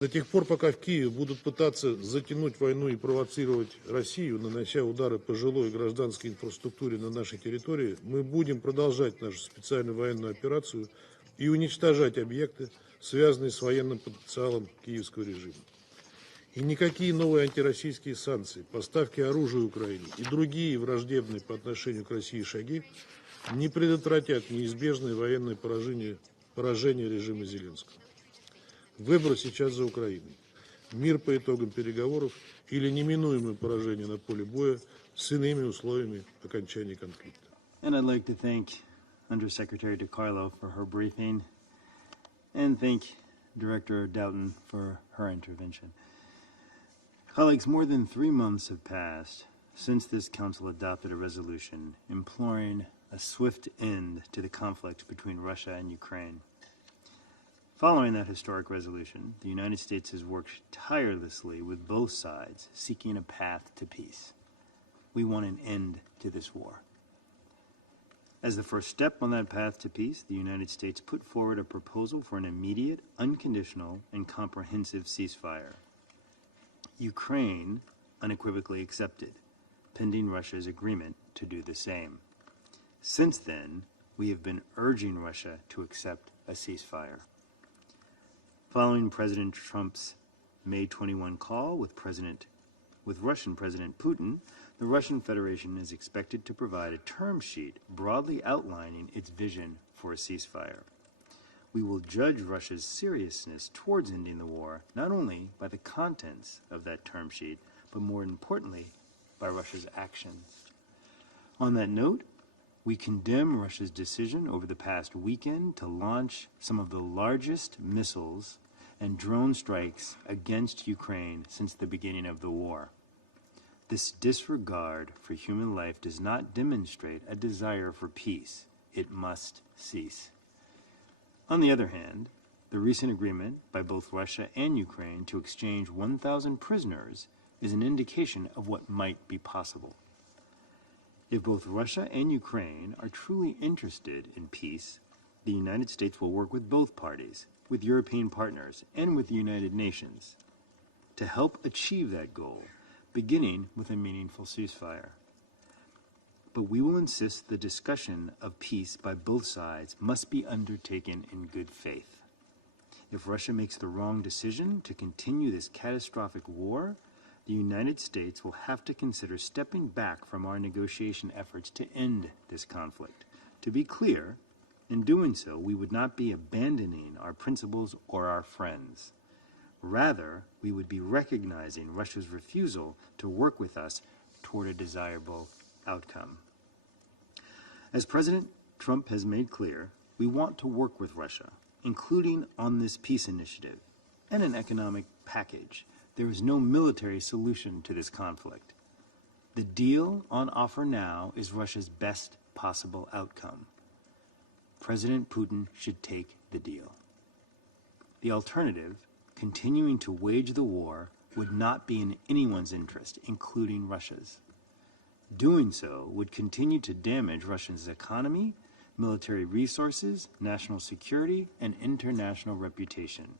До тех пор, пока в Киеве будут пытаться затянуть войну и провоцировать Россию, нанося удары по жилой и гражданской инфраструктуре на нашей территории, мы будем продолжать нашу специальную военную операцию и уничтожать объекты, связанные с военным потенциалом киевского режима. И никакие новые антироссийские санкции, поставки оружия Украине и другие враждебные по отношению к России шаги не предотвратят неизбежное военное поражение режима Зеленского. Выбор сейчас за Украиной. Мир по итогам переговоров или неминуемое поражение на поле боя с иными условиями окончания конфликта. And I'd like to thank Undersecretary DiCarlo for her briefing and thank Director Doughton for her intervention. Colleagues, more than 3 months have passed since this Council adopted a resolution imploring a swift end to the conflict between Russia and Ukraine. Following that historic resolution, the United States has worked tirelessly with both sides, seeking a path to peace. We want an end to this war. As the first step on that path to peace, the United States put forward a proposal for an immediate, unconditional, and comprehensive ceasefire. Ukraine unequivocally accepted, pending Russia's agreement to do the same. Since then, we have been urging Russia to accept a ceasefire. Following President Trump's May 21 call with Russian President Putin, the Russian Federation is expected to provide a term sheet broadly outlining its vision for a ceasefire. We will judge Russia's seriousness towards ending the war not only by the contents of that term sheet, but more importantly, by Russia's actions. On that note, we condemn Russia's decision over the past weekend to launch some of the largest missiles and drone strikes against Ukraine since the beginning of the war. This disregard for human life does not demonstrate a desire for peace. It must cease. On the other hand, the recent agreement by both Russia and Ukraine to exchange 1,000 prisoners is an indication of what might be possible. If both Russia and Ukraine are truly interested in peace, the United States will work with both parties, with European partners, and with the United Nations to help achieve that goal, beginning with a meaningful ceasefire. But we will insist the discussion of peace by both sides must be undertaken in good faith. If Russia makes the wrong decision to continue this catastrophic war, the United States will have to consider stepping back from our negotiation efforts to end this conflict. To be clear, in doing so, we would not be abandoning our principles or our friends. Rather, we would be recognizing Russia's refusal to work with us toward a desirable outcome. As President Trump has made clear, we want to work with Russia, including on this peace initiative and an economic package. There is no military solution to this conflict. The deal on offer now is Russia's best possible outcome. President Putin should take the deal. The alternative, continuing to wage the war, would not be in anyone's interest, including Russia's. Doing so would continue to damage Russia's economy, military resources, national security, and international reputation.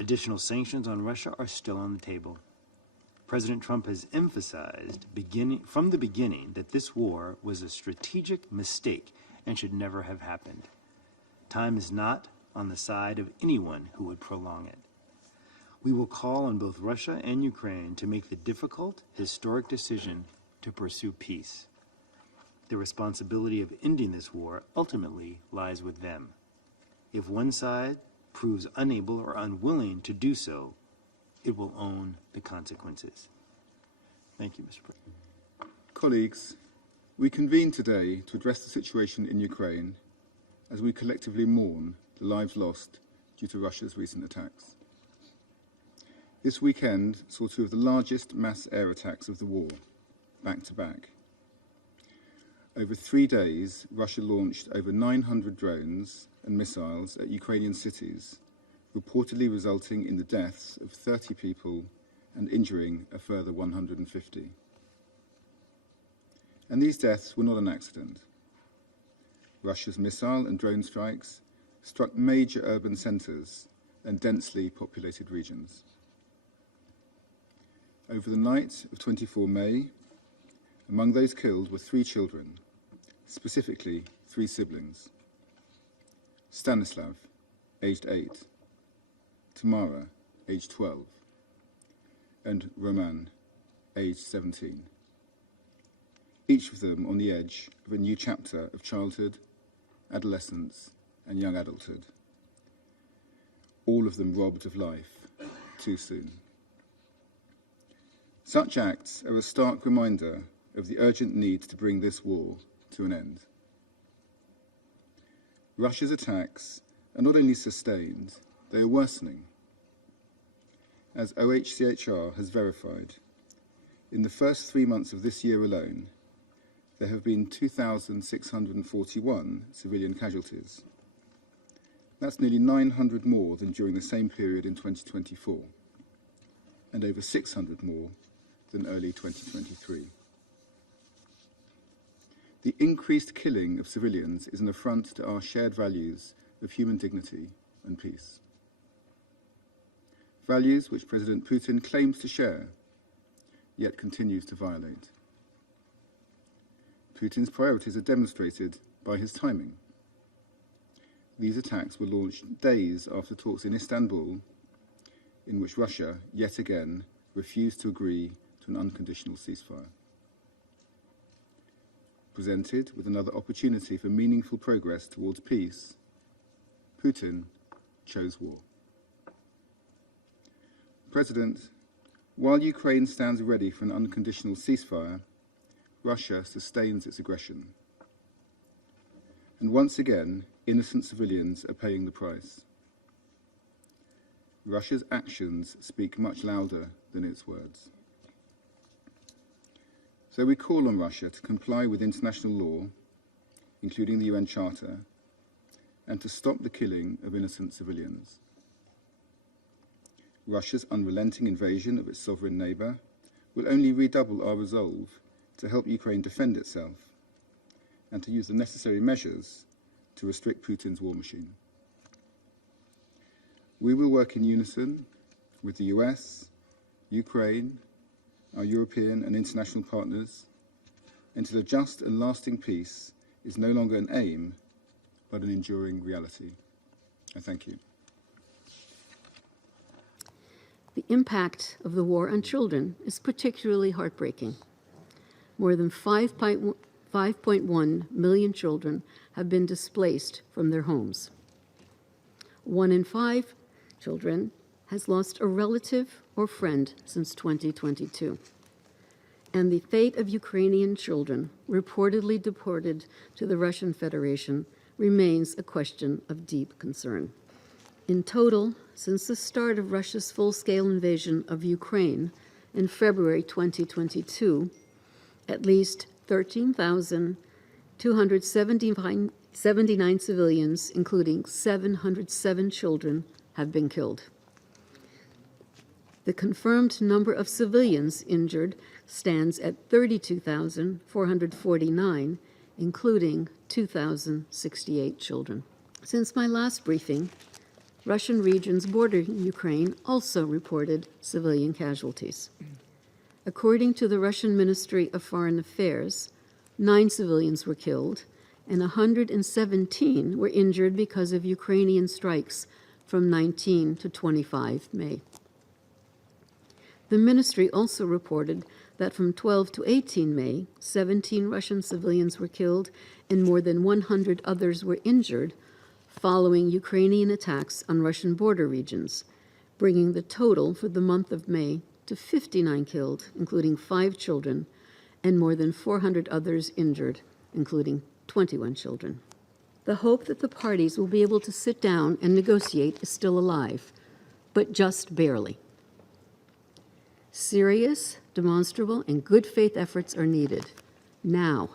Additional sanctions on Russia are still on the table. President Trump has emphasized from the beginning that this war was a strategic mistake and should never have happened. Time is not on the side of anyone who would prolong it. We will call on both Russia and Ukraine to make the difficult, historic decision to pursue peace. The responsibility of ending this war ultimately lies with them. If one side proves unable or unwilling to do so, it will own the consequences. Thank you, Mr. President. Colleagues, we convene today to address the situation in Ukraine as we collectively mourn the lives lost due to Russia's recent attacks. This weekend saw two of the largest mass air attacks of the war, back to back. Over 3 days, Russia launched over 900 drones and missiles at Ukrainian cities, reportedly resulting in the deaths of 30 people and injuring a further 150. And these deaths were not an accident. Russia's missile and drone strikes struck major urban centres and densely populated regions. Over the night of 24 May, among those killed were 3 children, specifically 3 siblings. Stanislav, aged 8, Tamara, aged 12, and Roman, aged 17. Each of them on the edge of a new chapter of childhood, adolescence, and young adulthood. All of them robbed of life too soon. Such acts are a stark reminder of the urgent need to bring this war to an end. Russia's attacks are not only sustained, they are worsening. As OHCHR has verified, in the first 3 months of this year alone, there have been 2,641 civilian casualties. That's nearly 900 more than during the same period in 2024, and over 600 more than early 2023. The increased killing of civilians is an affront to our shared values of human dignity and peace. Values which President Putin claims to share, yet continues to violate. Putin's priorities are demonstrated by his timing. These attacks were launched days after talks in Istanbul, in which Russia, yet again, refused to agree to an unconditional ceasefire. Presented with another opportunity for meaningful progress towards peace, Putin chose war. President, while Ukraine stands ready for an unconditional ceasefire, Russia sustains its aggression. And once again, innocent civilians are paying the price. Russia's actions speak much louder than its words. So we call on Russia to comply with international law, including the UN Charter, and to stop the killing of innocent civilians. Russia's unrelenting invasion of its sovereign neighbour will only redouble our resolve to help Ukraine defend itself and to use the necessary measures to restrict Putin's war machine. We will work in unison with the US, Ukraine, our European and international partners, until a just and lasting peace is no longer an aim, but an enduring reality. I thank you. The impact of the war on children is particularly heartbreaking. More than 5.1 million children have been displaced from their homes. 1 in 5 children has lost a relative or friend since 2022. And the fate of Ukrainian children reportedly deported to the Russian Federation remains a question of deep concern. In total, since the start of Russia's full-scale invasion of Ukraine in February 2022, at least 13,279 civilians, including 707 children, have been killed. The confirmed number of civilians injured stands at 32,449, including 2,068 children. Since my last briefing, Russian regions bordering Ukraine also reported civilian casualties. According to the Russian Ministry of Foreign Affairs, 9 civilians were killed and 117 were injured because of Ukrainian strikes from 19 to 25 May. The ministry also reported that from 12 to 18 May, 17 Russian civilians were killed and more than 100 others were injured following Ukrainian attacks on Russian border regions, bringing the total for the month of May to 59 killed, including 5 children, and more than 400 others injured, including 21 children. The hope that the parties will be able to sit down and negotiate is still alive, but just barely. Serious, demonstrable, and good faith efforts are needed now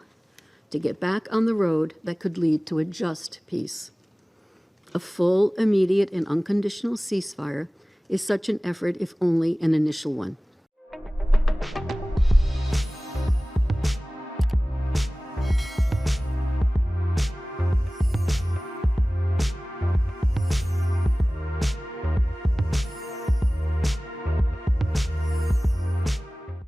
to get back on the road that could lead to a just peace. A full, immediate, and unconditional ceasefire is such an effort, if only an initial one.